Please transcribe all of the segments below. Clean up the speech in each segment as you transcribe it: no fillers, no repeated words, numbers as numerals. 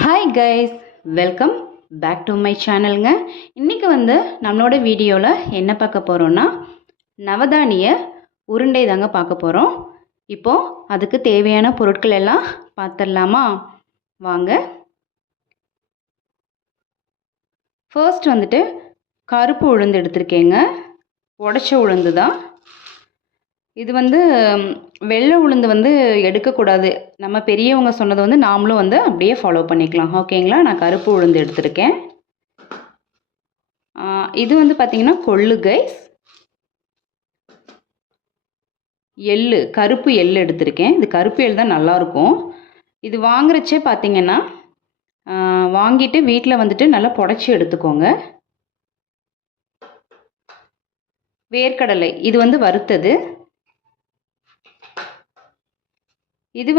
Hi guys, welcome back to my சேனலுங்க. இன்றைக்கி நம்மளோட வீடியோவில் என்ன பார்க்க போகிறோன்னா நவதானிய உருண்டை தாங்க பார்க்க போகிறோம். இப்போது அதுக்கு தேவையான பொருட்கள் எல்லாம் பார்த்துடலாமா? வாங்க. ஃபர்ஸ்ட் கருப்பு உளுந்து எடுத்திருக்கேங்க. உடைச்ச உளுந்து தான் இது. வெள்ளை உளுந்து எடுக்கக்கூடாது. நம்ம பெரியவங்க சொன்னது நாமளும் அப்படியே ஃபாலோ பண்ணிக்கலாம். ஓகேங்களா? நான் கருப்பு உளுந்து எடுத்திருக்கேன். இது பார்த்திங்கன்னா கொள்ளு கைஸ். எள்ளு, கருப்பு எள்ளு எடுத்திருக்கேன். இது கருப்பு எள்ளு தான் நல்லாயிருக்கும். இது வாங்குறச்சே பார்த்திங்கன்னா வாங்கிட்டு வீட்டில் நல்லா புடைச்சி எடுத்துக்கோங்க. வேர்க்கடலை, இது வறுத்தது. இது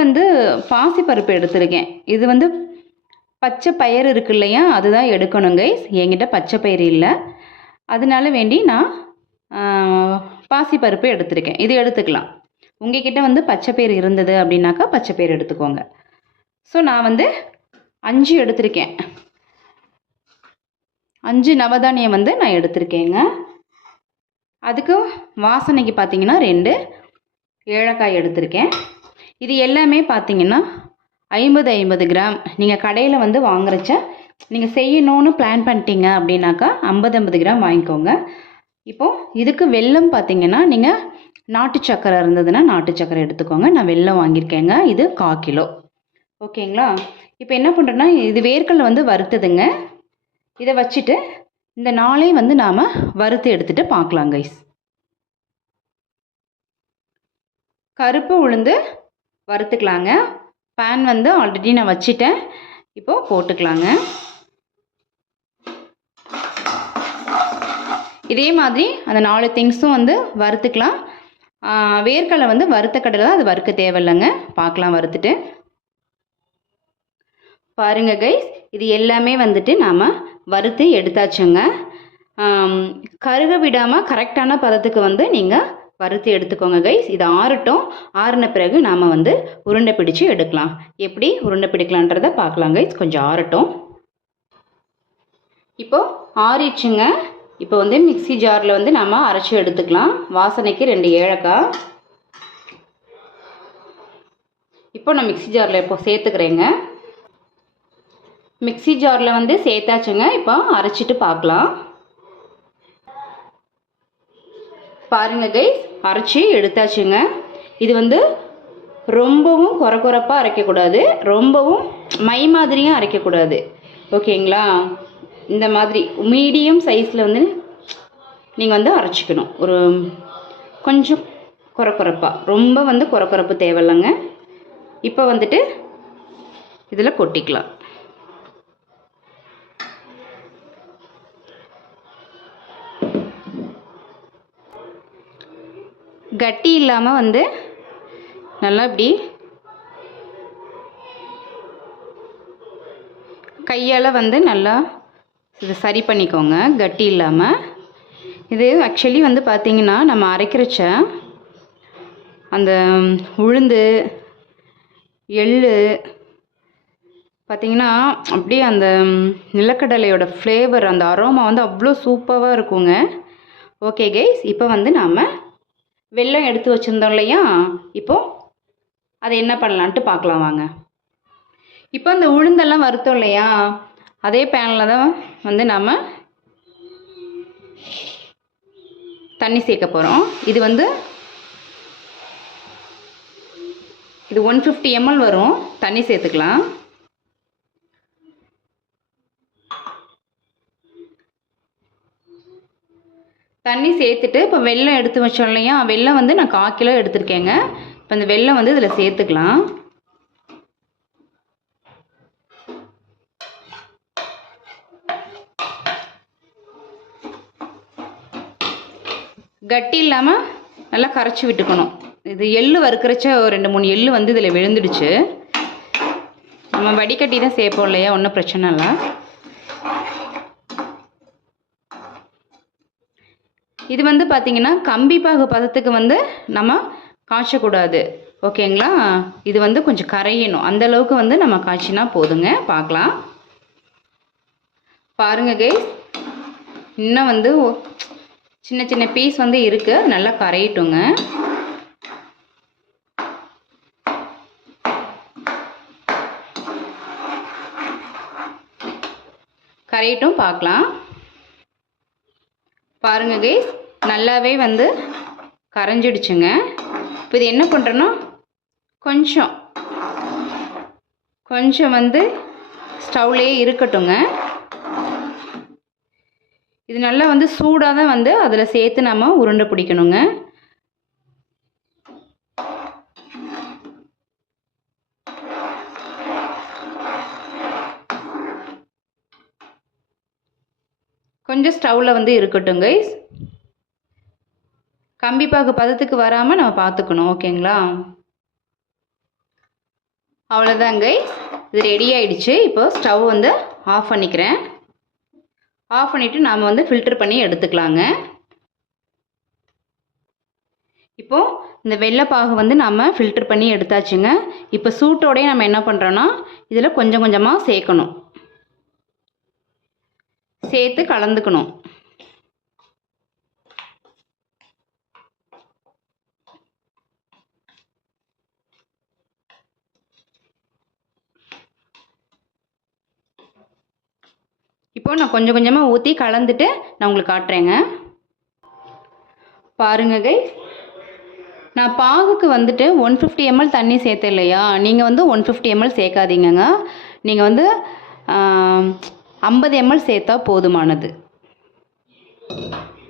பாசிப்பருப்பு எடுத்திருக்கேன். இது பச்சை பயிறு இருக்கு இல்லையா, அதுதான் எடுக்கணும் கைஸ். என்கிட்ட பச்சை பயிறு இல்லை, அதனால வேண்டி நான் பாசிப்பருப்பு எடுத்திருக்கேன். இது எடுத்துக்கலாம். உங்ககிட்ட பச்சை பயிறு இருந்தது அப்படின்னாக்கா பச்சை பயிறு எடுத்துக்கோங்க. ஸோ நான் 5 எடுத்திருக்கேன். 5 நவதானியம் நான் எடுத்திருக்கேங்க. அதுக்கு வாசனைக்கு பார்த்தீங்கன்னா 2 ஏலக்காய் எடுத்திருக்கேன். இது எல்லாமே பார்த்தீங்கன்னா 50 கிராம். நீங்கள் கடையில் வாங்குறச்ச நீங்கள் செய்யணும்னு பிளான் பண்ணிட்டீங்க அப்படின்னாக்கா 50 கிராம் வாங்கிக்கோங்க. இப்போது இதுக்கு வெல்லம் பார்த்தீங்கன்னா நீங்கள் நாட்டு சக்கரை இருந்ததுன்னா நாட்டு சக்கரை எடுத்துக்கோங்க. நான் வெல்லம் வாங்கியிருக்கேங்க. இது 1/4 கிலோ. ஓகேங்களா? இப்போ என்ன பண்ணுறேன்னா, இது வேர்க்கடலை வறுத்ததுங்க. இதை வச்சுட்டு இந்த நாளையும் நாம் வறுத்து எடுத்துகிட்டு பார்க்கலாம் கைஸ். கருப்பு உளுந்து வறுத்துக்கலாங்க. பேன் ஆல்ரெடி நான் வச்சிட்டேன். இப்போது போட்டுக்கலாங்க. இதே மாதிரி அந்த 4 திங்ஸும் வறுத்துக்கலாம். வேர்க்கடலை வறுத்த கடலை தான், அது வறுக்க தேவையில்லைங்க. பார்க்கலாம் வறுத்துட்டு. பாருங்கள் கைஸ், இது எல்லாமே நாம் வறுத்து எடுத்தாச்சுங்க. கருக விடாமல் கரெக்டான பதத்துக்கு நீங்கள் வறுத்து எடுத்துக்கோங்க கைஸ். இது ஆறட்டும். ஆறின பிறகு நாம் உருண்டை பிடிச்சு எடுக்கலாம். எப்படி உருண்டை பிடிக்கலான்றதை பார்க்கலாம் கைஸ். கொஞ்சம் ஆறட்டும். இப்போது ஆறிடுச்சுங்க. இப்போ மிக்ஸி ஜாரில் நாம் அரைச்சி எடுத்துக்கலாம். வாசனைக்கு 2 ஏலக்காய். இப்போ நான் மிக்ஸி ஜாரில் இப்போ சேர்த்துக்கிறேங்க. மிக்ஸி ஜாரில் சேர்த்தாச்சுங்க. இப்போ அரைச்சிட்டு பார்க்கலாம். பாருங்க கைஸ், அரைச்சி எடுத்தாச்சுங்க. இது ரொம்பவும் கொரப்பாக அரைக்கக்கூடாது, ரொம்பவும் மை மாதிரியும் அரைக்கக்கூடாது. ஓகேங்களா? இந்த மாதிரி மீடியம் சைஸில் நீங்கள் அரைச்சிக்கணும். ஒரு கொஞ்சம் கொரப்பாக, ரொம்ப கொரப்பு தேவையில்லைங்க. இப்போ இதில் கொட்டிக்கலாம். கட்டி இல்லாமல் நல்லா இப்படி கையால் நல்லா இதை சரி பண்ணிக்கோங்க, கட்டி இல்லாமல். இது ஆக்சுவலி பார்த்திங்கன்னா நம்ம அரைக்கிறச்ச அந்த உளுந்து எள்ளு பார்த்திங்கன்னா அப்படியே அந்த நிலக்கடலையோட ஃப்ளேவர், அந்த அரோமா அவ்வளோ சூப்பராக இருக்குங்க. ஓகே கைஸ், இப்போ நாம் வெல்லம் எடுத்து வச்சுருந்தோம் இல்லையா, இப்போது அதை என்ன பண்ணலான்ட்டு பார்க்கலாம் வாங்க. இப்போ இந்த உளுந்தெல்லாம் வறுத்தோம் இல்லையா, அதே பேனில் தான் நாம் தண்ணி சேர்க்க போகிறோம். இது இது 150 ml வரும். தண்ணி சேர்த்துக்கலாம். தண்ணி சேர்த்துட்டு இப்போ வெல்லம் எடுத்து வச்சோம் இல்லையா, வெல்லம் நான் 1/4 கிலோ எடுத்திருக்கேங்க. இப்போ இந்த வெல்லம் இதில் சேர்த்துக்கலாம். கட்டி இல்லாமல் நல்லா கரைச்சி விட்டுக்கணும். இது எள்ளு வறுக்கிறச்ச 2-3 எள்ளு இதில் விழுந்துடுச்சு. நம்ம வடிகட்டி தான் சேர்ப்போம் இல்லையா, ஒன்றும் பிரச்சனை இல்லை. இது பார்த்திங்கன்னா கம்பி பாகு பதத்துக்கு நம்ம காய்ச்சக்கூடாது. ஓகேங்களா? இது வந்து கொஞ்சம் கரையணும், அந்த அளவுக்கு வந்து நம்ம காய்ச்சினா போதுங்க. பார்க்கலாம். பாருங்கள் கைஸ், இன்னும் வந்து சின்ன சின்ன பீஸ் வந்து இருக்குது, நல்லா கரையட்டுங்க. கரையட்டும், பார்க்கலாம். பாருங்கள் கைஸ், நல்லாவே வந்து கரைஞ்சிடுச்சுங்க. இப்போ இது என்ன பண்ணுறேன்னா கொஞ்சம் வந்து ஸ்டவ்லேயே இருக்கட்டுங்க. இது நல்லா வந்து சூடாக தான் வந்து அதில் சேர்த்து நம்ம உருண்டை பிடிக்கணுங்க. கொஞ்சம் ஸ்டவ்வில் வந்து இருக்கட்டும் கைஸ். கம்பிப்பாகு பதத்துக்கு வராமல் நம்ம பார்த்துக்கணும். ஓகேங்களா? அவ்வளோதான் கைஸ், இது ரெடி ஆகிடுச்சு. இப்போ ஸ்டவ் வந்து ஆஃப் பண்ணிக்கிறேன். ஆஃப் பண்ணிவிட்டு நாம் வந்து ஃபில்டர் பண்ணி எடுத்துக்கலாங்க. இப்போது இந்த வெள்ளைப்பாகு வந்து நம்ம ஃபில்டர் பண்ணி எடுத்தாச்சுங்க. இப்போ சூட்டோடய நம்ம என்ன பண்ணுறோன்னா இதில் கொஞ்சம் கொஞ்சமாக சேர்க்கணும், சேர்த்து கலந்துக்கணும். இப்போ நான் கொஞ்சம் கொஞ்சமாக ஊற்றி கலந்துட்டு நான் உங்களுக்கு காட்டுறேங்க. பாருங்க கைஸ், நான் பாகுக்கு வந்துட்டு 150 ml தண்ணி சேர்த்தேன் இல்லையா, நீங்கள் வந்து 150 ml சேர்க்காதீங்கங்க. நீங்கள் வந்து 50 ml சேர்த்தா போதுமானது.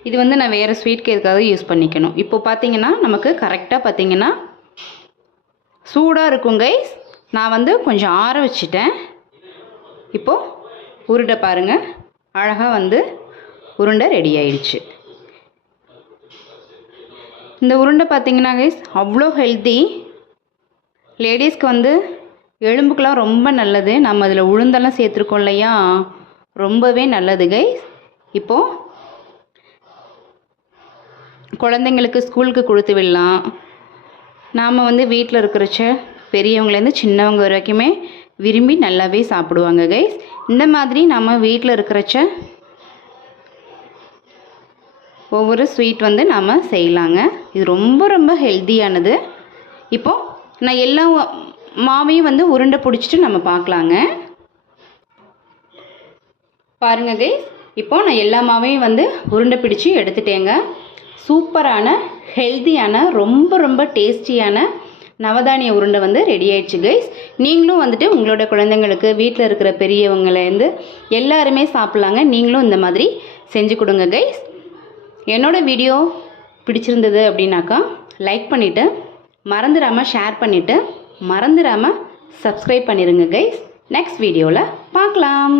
இது வந்து நான் வேறு ஸ்வீட் கேக்காக யூஸ் பண்ணிக்கணும். இப்போ பார்த்தீங்கன்னா நமக்கு கரெக்டாக பார்த்தீங்கன்னா சூடாக இருக்கும் கைஸ். நான் வந்து கொஞ்சம் ஆற வச்சுட்டேன். இப்போது உருண்டை பாருங்கள், அழகாக வந்து உருண்டை ரெடி ஆயிடுச்சு. இந்த உருண்டை பார்த்தீங்கன்னா கைஸ் அவ்வளோ ஹெல்த்தி. லேடிஸ்க்கு வந்து எலும்புக்கெலாம் ரொம்ப நல்லது. நம்ம அதில் உளுந்தெல்லாம் சேர்த்துருக்கோம் இல்லையா, ரொம்பவே நல்லது கைஸ். இப்போது குழந்தைங்களுக்கு ஸ்கூலுக்கு கொடுத்து விடலாம். நாம் வந்து வீட்டில் இருக்கிறச்ச பெரியவங்கலேருந்து சின்னவங்க வரைக்குமே விரும்பி நல்லாவே சாப்பிடுவாங்க கைஸ். இந்த மாதிரி நம்ம வீட்டில் இருக்கிறச்ச ஒவ்வொரு ஸ்வீட் வந்து நாம் செய்யலாங்க. இது ரொம்ப ரொம்ப ஹெல்த்தியானது. இப்போது நான் எல்லா மாவையும் வந்து உருண்டை பிடிச்சிட்டு நம்ம பார்க்கலாங்க. பாருங்கள் கைஸ், இப்போது நான் எல்லா மாவையும் வந்து உருண்டை பிடிச்சி எடுத்துட்டேங்க. சூப்பரான ஹெல்த்தியான ரொம்ப ரொம்ப டேஸ்டியான நவதானிய உருண்டை வந்து ரெடி ஆயிடுச்சு கைஸ். நீங்களும் வந்துட்டு உங்களோட குழந்தைங்களுக்கு, வீட்டில் இருக்கிற பெரியவங்களேருந்து எல்லாருமே சாப்பிட்லாங்க. நீங்களும் இந்த மாதிரி செஞ்சு கொடுங்க கைஸ். என்னோடய வீடியோ பிடிச்சிருந்தது அப்படின்னாக்கா லைக் பண்ணிவிட்டு, மறந்துடாமல் ஷேர் பண்ணிவிட்டு, மறந்துடாமல் சப்ஸ்கிரைப் பண்ணிடுங்க கைஸ். நெக்ஸ்ட் வீடியோவில் பார்க்கலாம்.